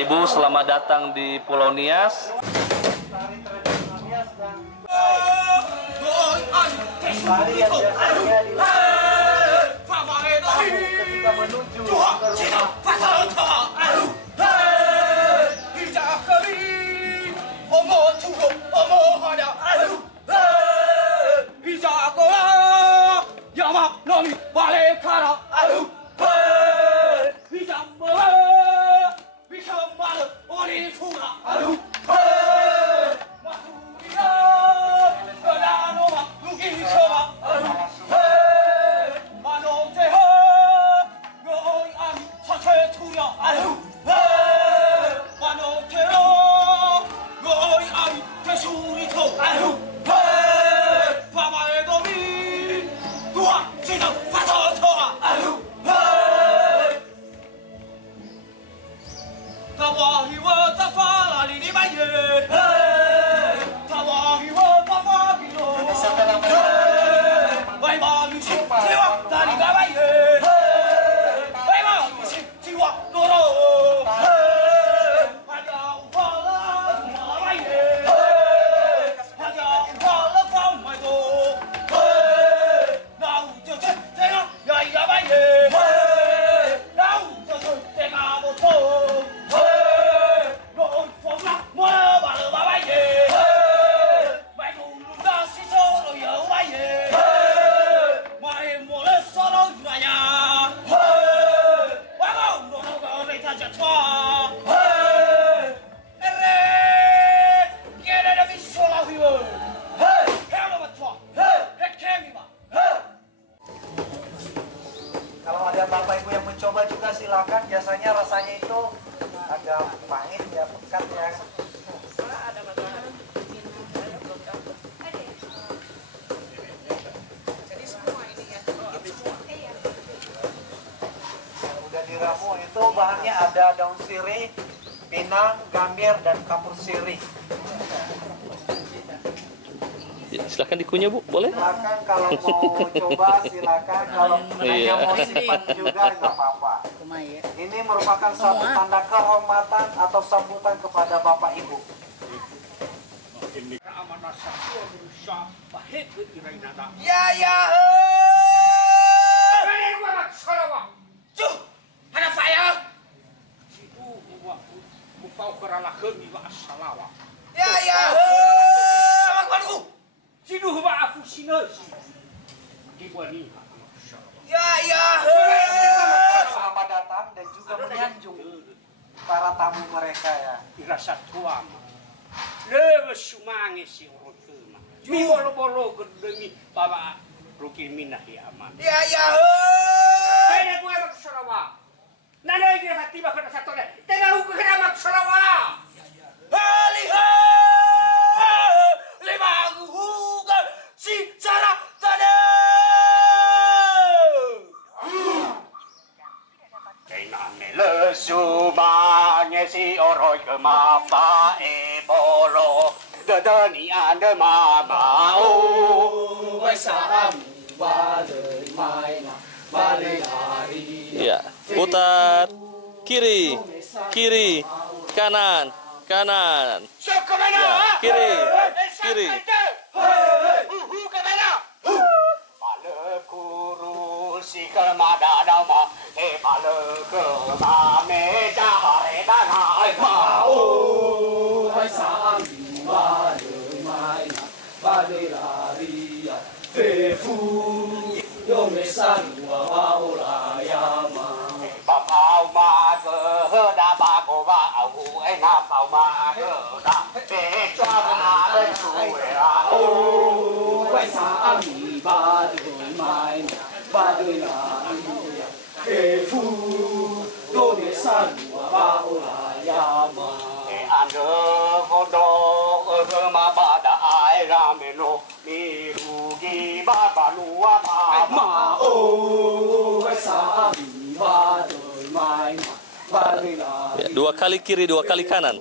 Ibu, selamat datang di Pulau Nias. Ketika menuju ke Bapak Ibu yang mencoba juga silakan. Biasanya rasanya itu agak pahit ya, pekat ya. Jadi semua ini ya. Udah diramu itu bahannya ada daun sirih, pinang, gambir dan kapur sirih. Ya, silahkan dikunyah, Bu, boleh? Silakan kalau mau coba, silakan. Kalau hanya mau simpan juga nggak apa-apa. Ini merupakan satu tanda kehormatan atau sambutan kepada Bapak Ibu. Ya ya. Anak saya. Ya ya. Sinuh maafu sinuh. Dibuani. Ya ya. Selamat datang dan juga menyanjung para tamu mereka ya. Irasa tua. Lewe sumangi si urutuma. Mi bolo-bolo gedemi baba rukin minahi aman. Ya ya. Kaya gue mak Sarawak. Nana ini hati bakal satu deh. Tengah hukum kena mak Sarawak. Haliha. Lima huga si cara tade. Kenane lesumanya si oroi kemapa ebolo dadani anda mama oh Waisam badai maina badai hari. Ya, putar kiri, kiri, kanan, kanan. Ya, kiri, kiri. Si kemada dama bala kemame jahare danai mau Waisam badai maina badai hari. Fefu yomesan wa olayama. Bapau ma ke da ba ko ba au na pau ma ke da be chua na le chu a o Waisam badai maina badai hari. Fefu yomesan wa olayama. ande ko do ke ma ba da ai ra me no mi ru gi ba ba lu wa ma o Waisam badai maina badai hari. Ya, 2 kali kiri, 2 kali kanan.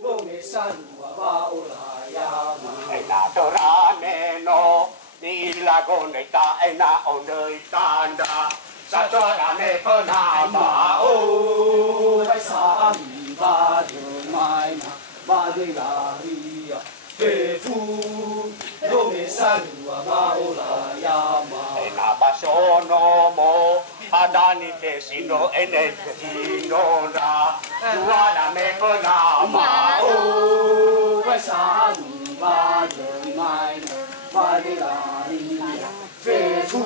Yomesan wa olayama. na to ra ne no ni la go ne ta na on ne ta da sa cho ra ne ko na ma o Waisam ba de mai na ba de la ri ya pe fu no me salua ba o la ya ma e na ba so no mo adani te sino ene sino na tuana me ko na ma o wa sa ba de mai na ba de la ri ya pe fu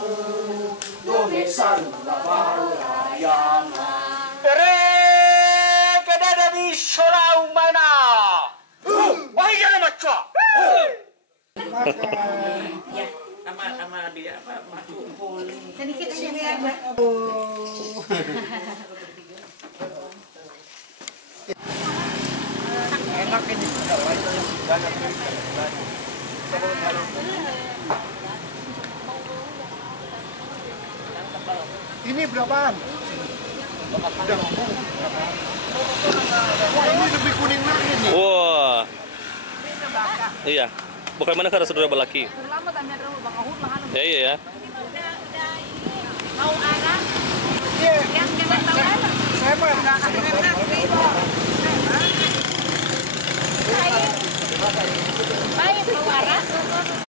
no me salua ba o la ya ma Shola umana. Wahai jalan macam. Ya, sama dia apa masuk. Sedikit aja. Enak ini. Ini berapaan? Udah ngomong. Wah, ini lebih kuning lagi nih. Wah. Iya. Bukan mana karena saudara belaki. Ya iya ya. Mau arah? Iya. Yang jangan tahu apa? Saya mah enggak Enak, baik. Baik, mau arah?